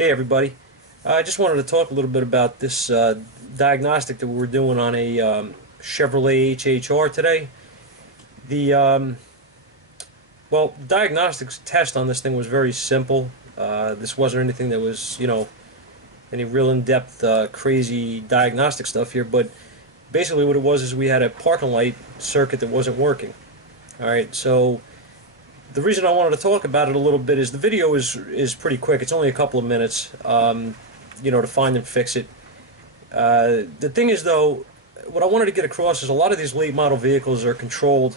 Hey everybody, I just wanted to talk a little bit about this diagnostic that we were doing on a Chevrolet HHR today. The diagnostics test on this thing was very simple. This wasn't anything that was, any real in-depth, crazy diagnostic stuff here, but basically what it was is we had a parking light circuit that wasn't working. Alright, so the reason I wanted to talk about it a little bit is the video is pretty quick. It's only a couple of minutes, to find and fix it. The thing is, though, what I wanted to get across is a lot of these late model vehicles are controlled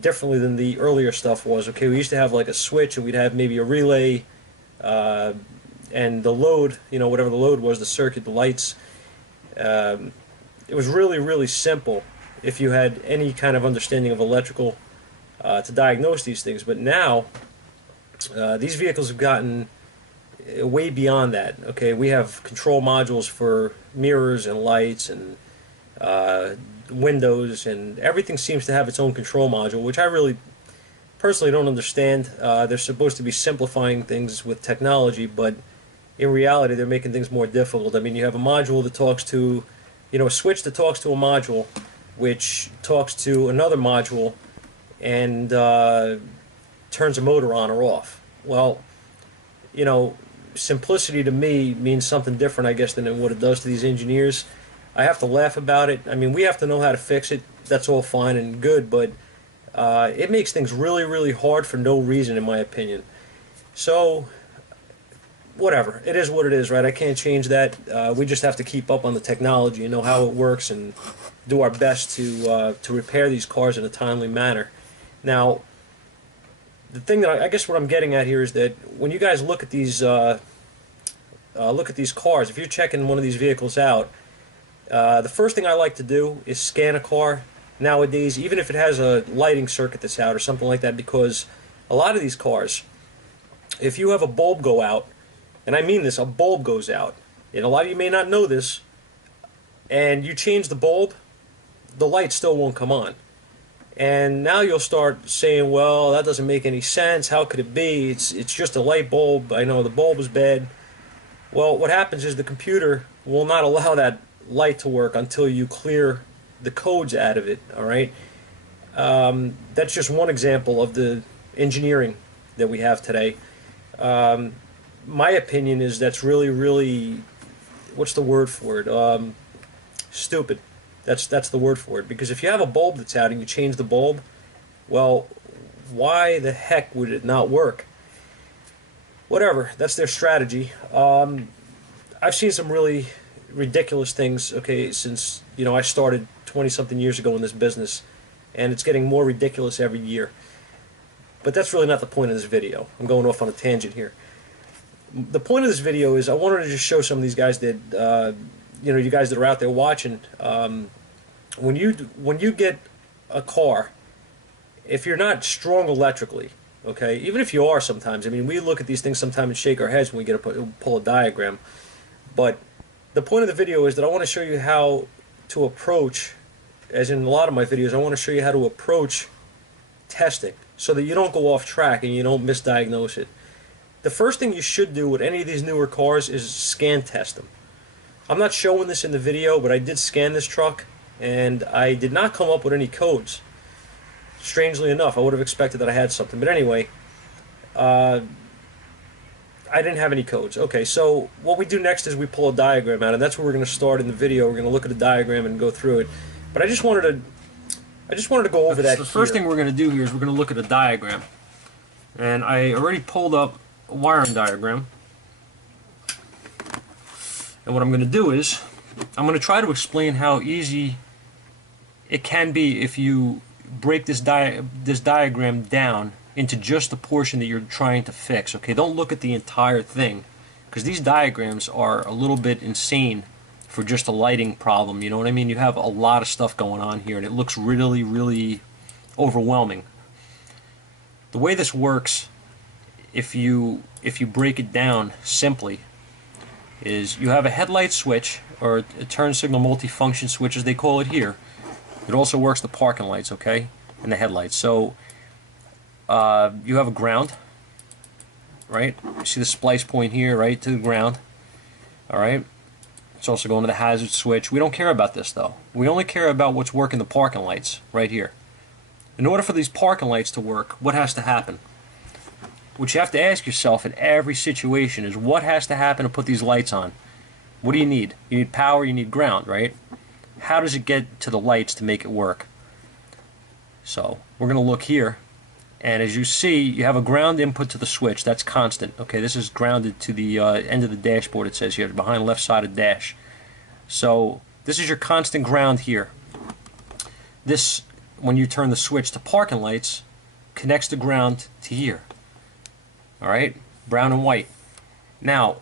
differently than the earlier stuff was. Okay, we used to have like a switch, and we'd have maybe a relay, and the load, whatever the load was, the circuit, the lights. It was really, really simple if you had any kind of understanding of electrical to diagnose these things. But now, these vehicles have gotten way beyond that. Okay, we have control modules for mirrors and lights and windows, and everything seems to have its own control module, which I really personally don't understand. They're supposed to be simplifying things with technology, but in reality they're making things more difficult. I mean, you have a module that talks to, a switch that talks to a module, which talks to another module and turns a motor on or off. Well, simplicity to me means something different, I guess, than what it does to these engineers. I have to laugh about it. I mean, we have to know how to fix it. That's all fine and good, but it makes things really, really hard for no reason, in my opinion. So, whatever. It is what it is, right? I can't change that. We just have to keep up on the technology and know how it works and do our best to repair these cars in a timely manner. Now, the thing that I guess what I'm getting at here is that when you guys look at these cars, if you're checking one of these vehicles out, the first thing I like to do is scan a car nowadays, even if it has a lighting circuit that's out or something like that, because a lot of these cars, if you have a bulb go out, and I mean this, a bulb goes out, and a lot of you may not know this, and you change the bulb, the light still won't come on. And now you'll start saying, well, that doesn't make any sense. How could it be? It's just a light bulb. I know the bulb is bad. Well, what happens is the computer will not allow that light to work until you clear the codes out of it, all right? That's just one example of the engineering that we have today. My opinion is that's really, really, what's the word for it? Stupid. That's the word for it. Because if you have a bulb that's out and you change the bulb, well, why the heck would it not work? Whatever. That's their strategy. I've seen some really ridiculous things, okay, since, I started 20-something years ago in this business, and it's getting more ridiculous every year. But that's really not the point of this video. I'm going off on a tangent here. The point of this video is I wanted to just show some of these guys that, you guys that are out there watching, when you get a car, if you're not strong electrically, okay, even if you are sometimes, I mean, we look at these things sometimes and shake our heads when we get pull a diagram, but the point of the video is that I want to show you how to approach, as in a lot of my videos, I want to show you how to approach testing so that you don't go off track and you don't misdiagnose it. The first thing you should do with any of these newer cars is scan test them. I'm not showing this in the video, but I did scan this truck, and I did not come up with any codes. Strangely enough, I would have expected that I had something. But anyway, I didn't have any codes. Okay, so what we do next is we pull a diagram out, and that's where we're going to start in the video. We're going to look at the diagram and go through it. But I just wanted to go over that. The first thing we're going to do here is we're going to look at a diagram. And I already pulled up a wiring diagram. And what I'm going to do is, I'm going to try to explain how easy it can be if you break this diagram down into just the portion that you're trying to fix. Okay, don't look at the entire thing, because these diagrams are a little bit insane for just a lighting problem. You know what I mean? You have a lot of stuff going on here, and it looks really, really overwhelming. The way this works, if you break it down simply, is you have a headlight switch, or a turn signal multifunction switch as they call it here. It also works the parking lights, okay, and the headlights. So you have a ground, right? You see the splice point here, right, to the ground. All right. It's also going to the hazard switch. We don't care about this though. We only care about what's working the parking lights right here. In order for these parking lights to work, what has to happen? What you have to ask yourself in every situation is what has to happen to put these lights on? What do you need? You need power, you need ground, right? How does it get to the lights to make it work? So we're going to look here, and as you see, you have a ground input to the switch. That's constant. Okay, this is grounded to the end of the dashboard, it says here, behind left side of dash. So this is your constant ground here. This, when you turn the switch to parking lights, connects the ground to here. Alright, brown and white. Now,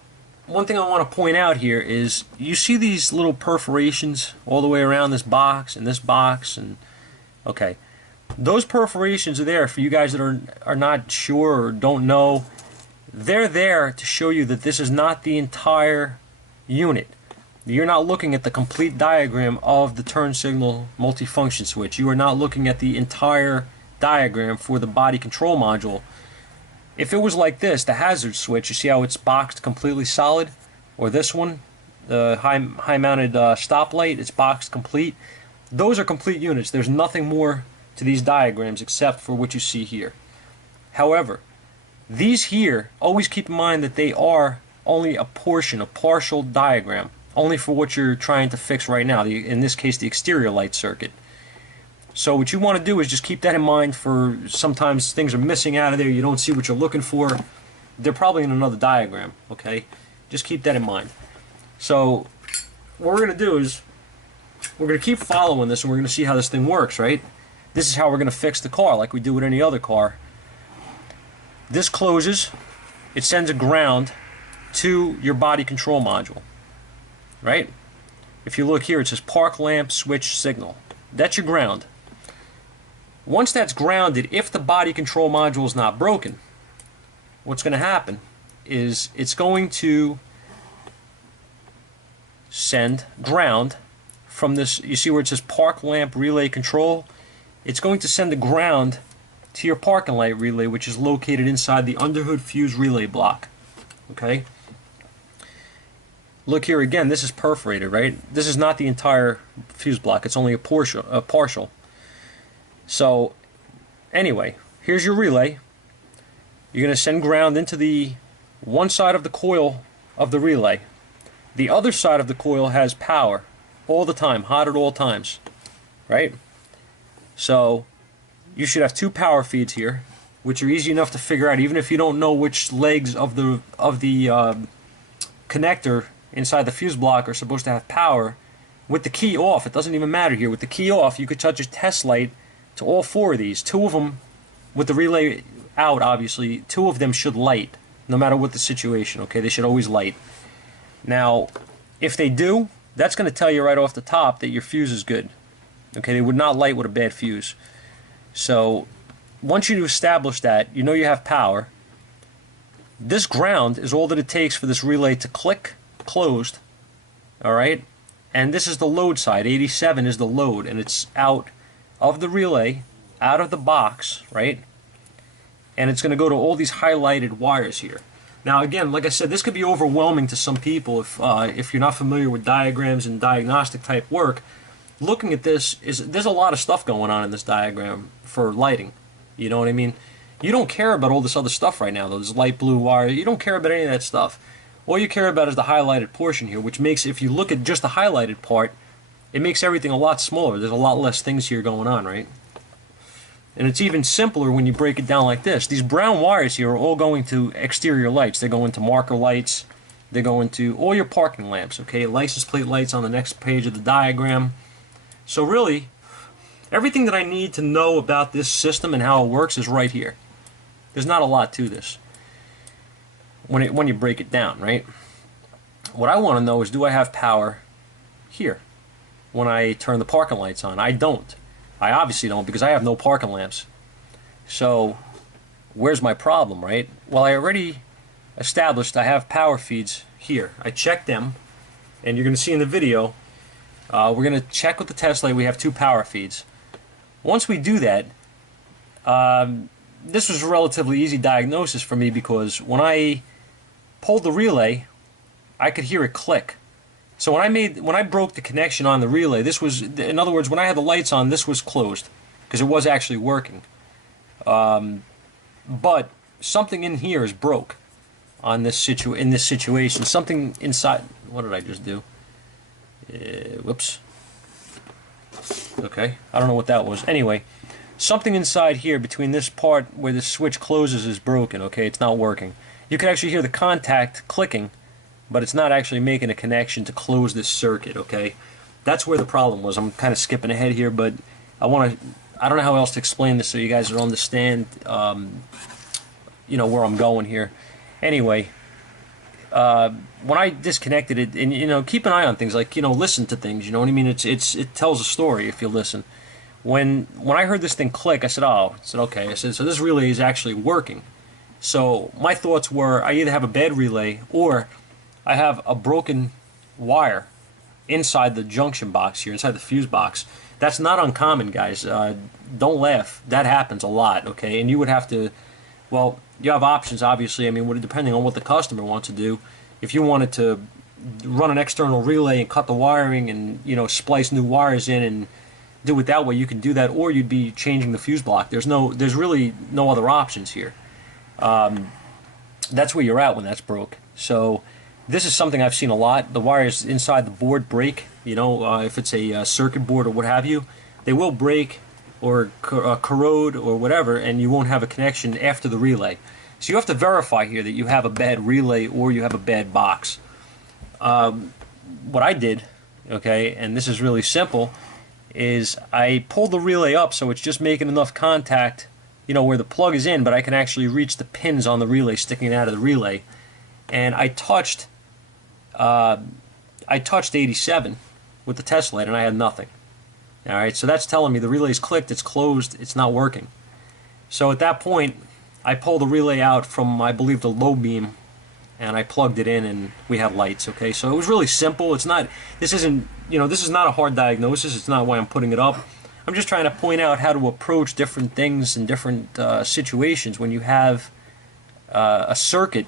one thing I want to point out here is you see these little perforations all the way around this box and this box, and okay, those perforations are there for you guys that are not sure or don't know. They're there to show you that this is not the entire unit. You're not looking at the complete diagram of the turn signal multifunction switch. You are not looking at the entire diagram for the body control module. If it was like this, the hazard switch, you see how it's boxed completely solid? Or this one, the high mounted stoplight, it's boxed complete. Those are complete units. There's nothing more to these diagrams except for what you see here. However, these here, always keep in mind that they are only a portion, a partial diagram, only for what you're trying to fix right now, in this case the exterior light circuit. So what you want to do is just keep that in mind for sometimes things are missing out of there, you don't see what you're looking for. They're probably in another diagram, okay? Just keep that in mind. So what we're going to do is we're going to keep following this and we're going to see how this thing works, right? This is how we're going to fix the car like we do with any other car. This closes, it sends a ground to your body control module, right? If you look here, it says park lamp switch signal. That's your ground. Once that's grounded, if the body control module is not broken, what's going to happen is it's going to send ground from this. You see where it says park lamp relay control? It's going to send the ground to your parking light relay, which is located inside the underhood fuse relay block. Okay? Look here again, this is perforated, right? This is not the entire fuse block, it's only a partial. So, anyway, here's your relay. You're going to send ground into the one side of the coil of the relay. The other side of the coil has power all the time, hot at all times, right? So, you should have two power feeds here, which are easy enough to figure out, even if you don't know which legs of the connector inside the fuse block are supposed to have power. With the key off, it doesn't even matter here. With the key off, you could touch a test light to all four of these. Two of them, with the relay out, obviously, two of them should light, no matter what the situation, okay? They should always light. Now, if they do, that's going to tell you right off the top that your fuse is good. Okay, they would not light with a bad fuse. So, once you establish that, you know you have power. This ground is all that it takes for this relay to click closed, alright? And this is the load side. 87 is the load, and it's out of the relay, out of the box, right? And it's going to go to all these highlighted wires here. Now again, like I said, this could be overwhelming to some people if you're not familiar with diagrams and diagnostic type work. Looking at this, there's a lot of stuff going on in this diagram for lighting. You know what I mean? You don't care about all this other stuff right now, though. This light blue wire. You don't care about any of that stuff. All you care about is the highlighted portion here, which makes, if you look at just the highlighted part, it makes everything a lot smaller. There's a lot less things here going on, right? And it's even simpler when you break it down like this. These brown wires here are all going to exterior lights. They're going to marker lights. They're going to all your parking lamps, okay? License plate lights on the next page of the diagram. So really, everything that I need to know about this system and how it works is right here. There's not a lot to this when you break it down, right? What I want to know is, do I have power here when I turn the parking lights on? I don't. I obviously don't, because I have no parking lamps. So where's my problem, right? Well, I already established I have power feeds here. I checked them, and you're going to see in the video, we're going to check with the test light. We have two power feeds. Once we do that, this was a relatively easy diagnosis for me because when I pulled the relay, I could hear it click. So when I broke the connection on the relay, this was, in other words, when I had the lights on, this was closed because it was actually working. But something in here is broke on this in this situation. Something inside. What did I just do? Whoops. Okay, I don't know what that was. Anyway, something inside here between this part where the switch closes is broken. Okay, it's not working. You can actually hear the contact clicking, but it's not actually making a connection to close this circuit. Okay, that's where the problem was. I'm kind of skipping ahead here, but I don't know how else to explain this so you guys will understand, you know, where I'm going here. Anyway, when I disconnected it, and you know, keep an eye on things, like, you know, listen to things. You know what I mean? It tells a story if you listen. When I heard this thing click, I said, okay. I said, so this relay is actually working. So my thoughts were, I either have a bad relay or I have a broken wire inside the junction box here, inside the fuse box. That's not uncommon, guys. Don't laugh. That happens a lot, okay? And you would have to, well, you have options, obviously. I mean, depending on what the customer wants to do. If you wanted to run an external relay and cut the wiring and, you know, splice new wires in and do it that way, you can do that, or you'd be changing the fuse block. There's really no other options here. That's where you're at when that's broke. So this is something I've seen a lot. The wires inside the board break. You know, if it's a circuit board or what have you, they will break or corrode or whatever, and you won't have a connection after the relay. So you have to verify here that you have a bad relay or you have a bad box. What I did, okay, and this is really simple, is I pulled the relay up so it's just making enough contact, you know, where the plug is in, but I can actually reach the pins on the relay sticking out of the relay. And I touched 87 with the test light, and I had nothing. All right, so that's telling me the relay's clicked, it's closed, it's not working. So at that point, I pulled the relay out from, I believe, the low beam, and I plugged it in, and we had lights. Okay, so it was really simple. It's not, this isn't, you know, this is not a hard diagnosis. It's not why I'm putting it up. I'm just trying to point out how to approach different things in different situations when you have a circuit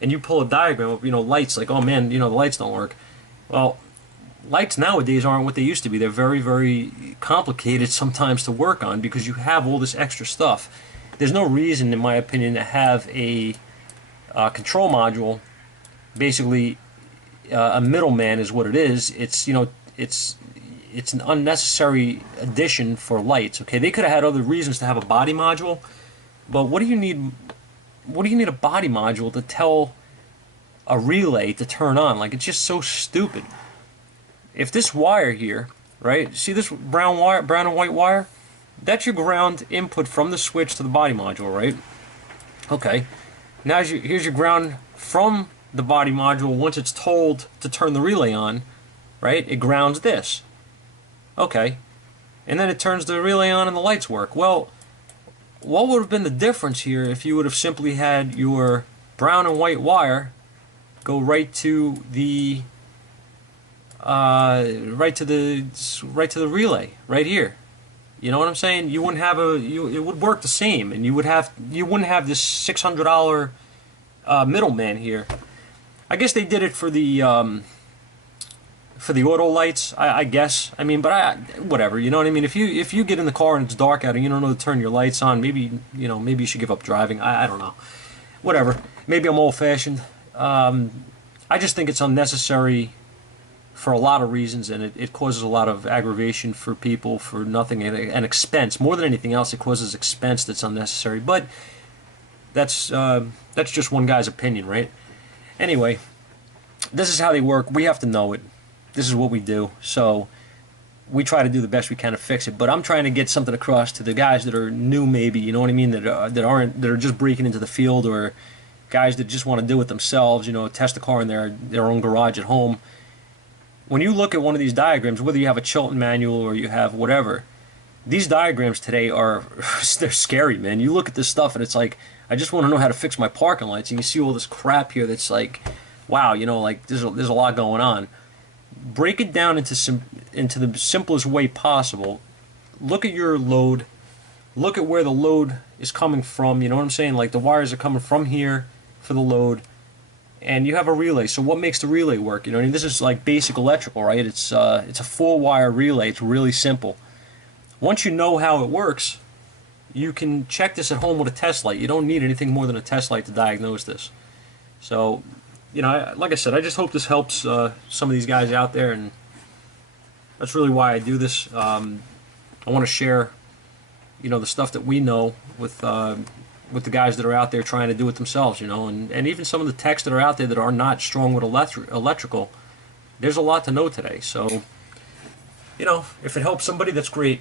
and you pull a diagram of, you know, lights, like, oh man, you know, the lights don't work. Well, lights nowadays aren't what they used to be. They're very, very complicated sometimes to work on because you have all this extra stuff. There's no reason, in my opinion, to have a control module. Basically, a middleman is what it is. It's, you know, it's an unnecessary addition for lights. Okay, they could have had other reasons to have a body module, but what do you need? What do you need a body module to tell a relay to turn on? Like, it's just so stupid. If this wire here, right? See this brown wire, brown and white wire? That's your ground input from the switch to the body module, right? Okay. Now here's your ground from the body module. Once it's told to turn the relay on, right? It grounds this. Okay. And then it turns the relay on and the lights work. Well, what would have been the difference here if you would have simply had your brown and white wire go right to the right to the relay right here? You know what I'm saying? You wouldn't have it would work the same, and you wouldn't have this $600 middleman here. I guess they did it for the auto lights, I guess. I mean, but whatever. You know what I mean? If you get in the car and it's dark out and you don't know to turn your lights on, maybe you should give up driving. I don't know. Whatever. Maybe I'm old-fashioned. I just think it's unnecessary for a lot of reasons, and it causes a lot of aggravation for people for nothing, and expense. More than anything else, it causes expense that's unnecessary. But that's just one guy's opinion, right? Anyway, this is how they work. We have to know it. This is what we do. So we try to do the best we can to fix it. But I'm trying to get something across to the guys that are new, maybe. You know what I mean? That are just breaking into the field, or guys that just want to do it themselves. You know, test the car in their own garage at home. When you look at one of these diagrams, whether you have a Chilton manual or you have whatever, these diagrams today they're scary, man. You look at this stuff and it's like, I just want to know how to fix my parking lights, and you see all this crap here that's like, wow, you know, like there's a lot going on. Break it down into the simplest way possible. Look at your load, look at where the load is coming from. You know what I'm saying? Like the wires are coming from here for the load, and you have a relay. So what makes the relay work? You know, I mean, this is like basic electrical, right? It's a 4-wire relay. It's really simple. Once you know how it works, you can check this at home with a test light. You don't need anything more than a test light to diagnose this. So, you know, like I said, I just hope this helps some of these guys out there, and that's really why I do this. I want to share, you know, the stuff that we know with the guys that are out there trying to do it themselves, you know, and even some of the techs that are out there that are not strong with electrical. There's a lot to know today. So, you know, if it helps somebody, that's great.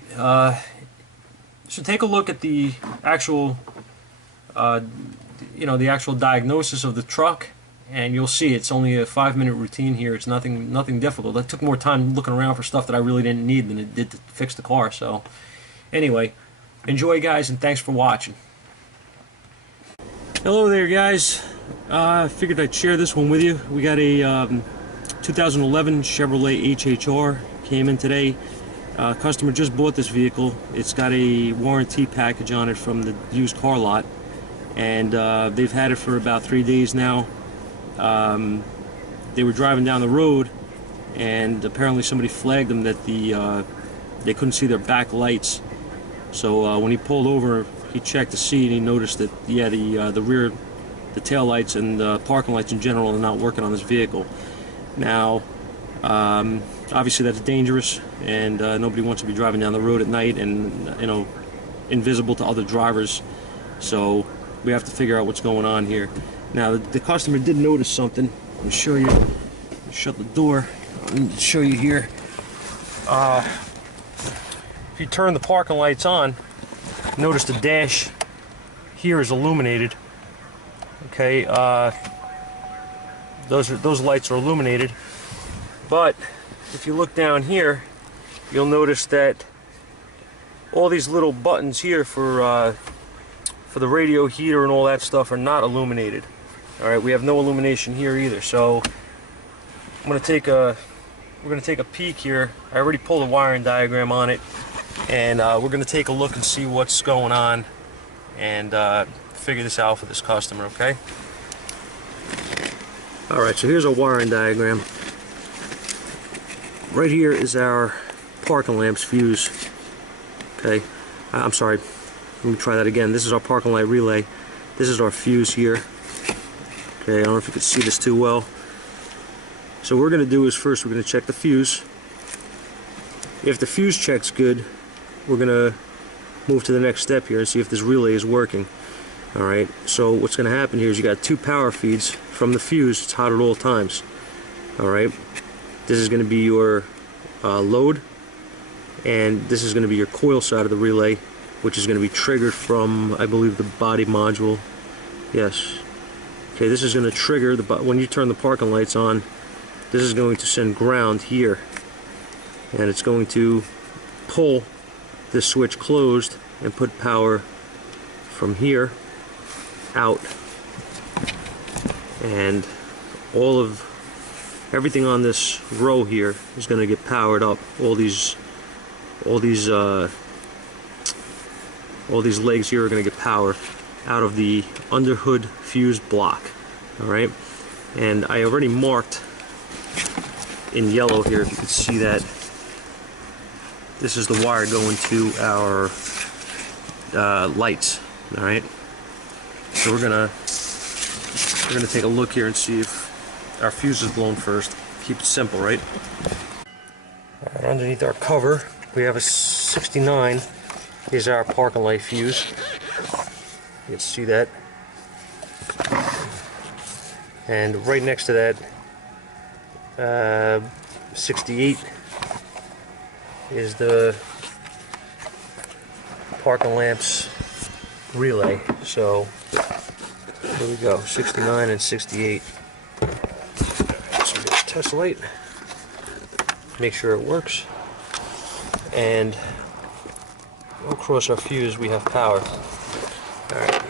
So take a look at the actual, you know, the actual diagnosis of the truck, and you'll see it's only a 5-minute routine here. It's nothing difficult. That took more time looking around for stuff that I really didn't need than it did to fix the car. So, anyway, enjoy, guys, and thanks for watching. Hello there, guys. I figured I'd share this one with you. We got a 2011 Chevrolet HHR. Came in today. Customer just bought this vehicle. It's got a warranty package on it from the used car lot, and they've had it for about 3 days now. They were driving down the road, and apparently somebody flagged them that they couldn't see their back lights. So when he pulled over, he checked to see, and he noticed that, yeah, the rear, the tail lights and the parking lights in general are not working on this vehicle. Now, obviously that's dangerous, and nobody wants to be driving down the road at night and, you know, invisible to other drivers. So we have to figure out what's going on here. Now the customer did notice something. Let me show you. Shut the door. Let me show you here. If you turn the parking lights on, notice the dash here is illuminated. Okay, those lights are illuminated. But if you look down here, you'll notice that all these little buttons here for the radio heater and all that stuff are not illuminated. All right, we have no illumination here either. So we're gonna take a peek here. I already pulled a wiring diagram on it, and we're gonna take a look and see what's going on, and figure this out for this customer. Okay. All right, so here's a wiring diagram. Right here is our parking lamps fuse. Okay, I'm sorry, let me try that again. This is our parking light relay. This is our fuse here. Okay, I don't know if you can see this too well. So what we're going to do is first we're going to check the fuse. If the fuse checks good, we're going to move to the next step here and see if this relay is working. Alright, so what's going to happen here is you got 2 power feeds from the fuse. It's hot at all times. Alright, this is going to be your load, and this is going to be your coil side of the relay, which is going to be triggered from, I believe, the body module. Yes. Okay, this is going to trigger when you turn the parking lights on. This is going to send ground here, and it's going to pull this switch closed and put power from here out, and everything on this row here is going to get powered up. All these legs here are going to get power out of the underhood fuse block. Alright, and I already marked in yellow here, if you can see that. This is the wire going to our lights. Alright, so we're gonna take a look here and see if our fuse is blown first. Keep it simple, right? Alright, underneath our cover we have a 69 is our parking light fuse. You can see that. And right next to that, 68 is the parking lamps relay. So here we go, 69 and 68. So we get a test light, make sure it works, and across our fuse we have power. Alright.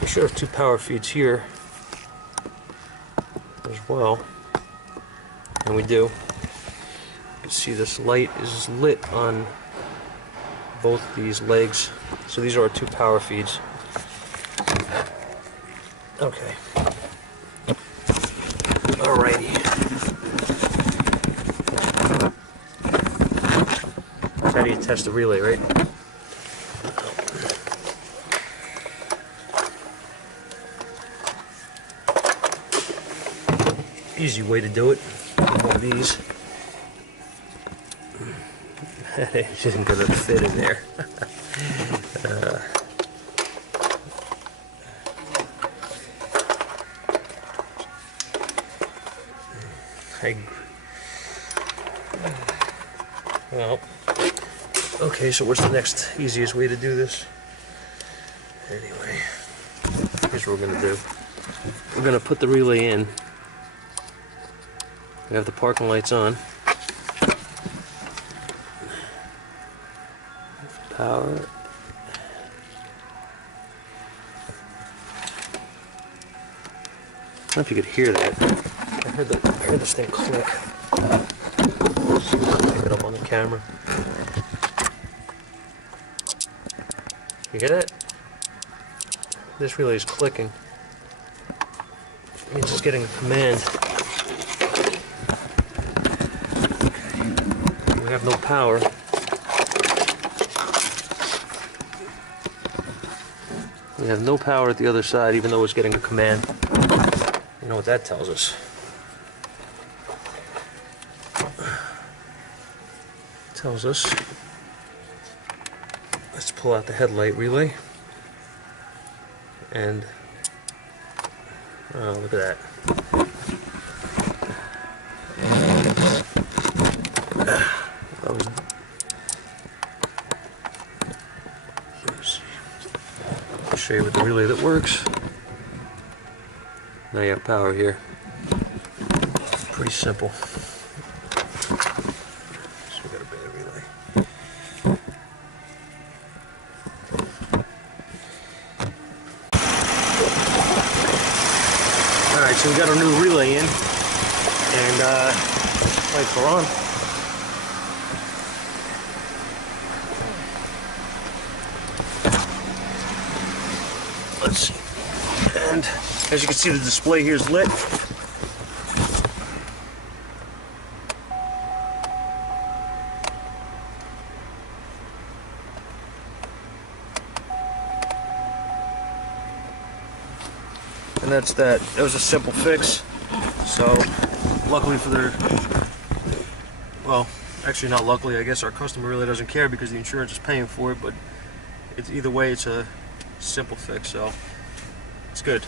We should have 2 power feeds here as well, and we do. You can see this light is lit on both these legs. So these are our 2 power feeds. Okay. Alrighty. That's how do you test the relay, right? Easy way to do it. One of these. It isn't gonna fit in there. Well, okay, so what's the next easiest way to do this? Anyway, here's what we're gonna do. We're gonna put the relay in. We have the parking lights on. Power. I don't know if you could hear that. I heard this thing click. Pick it up on the camera. You hear that? This relay is clicking. It means it's getting a command. We have no power. We have no power at the other side, even though it's getting a command. You know what that tells us? It tells us, let's pull out the headlight relay. And, oh, look at that. I'll show you with the relay that works. Now you have power here. Pretty simple. So we got a bad relay. Alright, so we got our new relay in. And lights are on. Let's see. And as you can see, the display here is lit. And that's that. That was a simple fix. So, luckily for their, well, actually not luckily, I guess our customer really doesn't care because the insurance is paying for it, but it's, either way, it's a simple fix, so it's good.